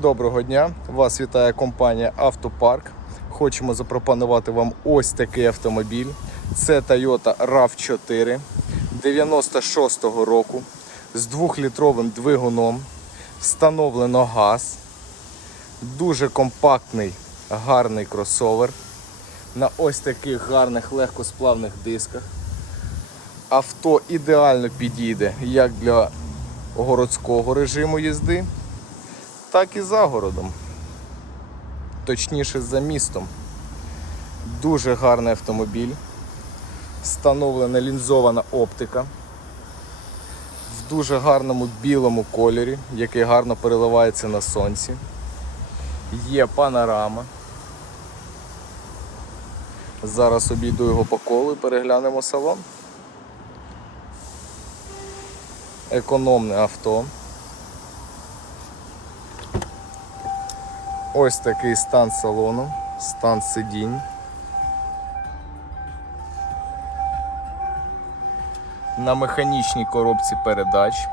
Доброго дня! Вас вітає компанія Автопарк. Хочемо запропонувати вам ось такий автомобіль. Це Toyota RAV4 96-го року з 2-літровим двигуном. Встановлено газ. Дуже компактний, гарний кросовер. На ось таких гарних легкосплавних дисках. Авто ідеально підійде як для городського режиму їзди, так і за городом. Точніше за містом. Дуже гарний автомобіль. Встановлена лінзована оптика. В дуже гарному білому кольорі, який гарно переливається на сонці. Є панорама. Зараз обійду його по колу і переглянемо салон. Економне авто. Ось такий стан салону, стан сидінь. На механічній коробці передач.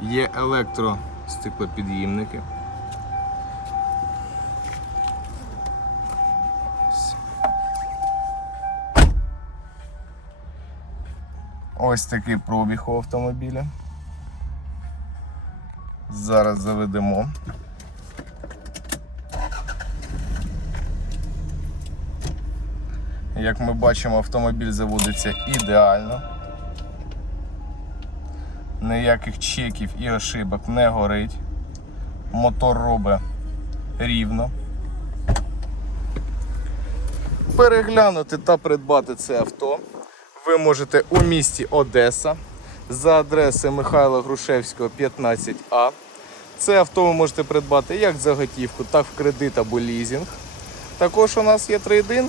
Є електростеклопід'їмники. Ось такий пробіг у автомобіля. Зараз заведемо. Як ми бачимо, автомобіль заводиться ідеально. Ніяких чеків і ошибок не горить. Мотор робить рівно. Переглянути та придбати це авто ви можете у місті Одеса за адресою Михайла Грушевського 15А. Це авто ви можете придбати як за готівку, так в кредит або лізинг. Також у нас є трейдин.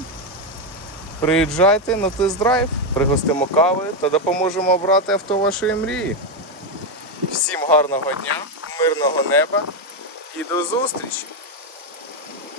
Приїжджайте на тест-драйв, пригостимо кави та допоможемо обрати авто вашої мрії. Всім гарного дня, мирного неба і до зустрічі!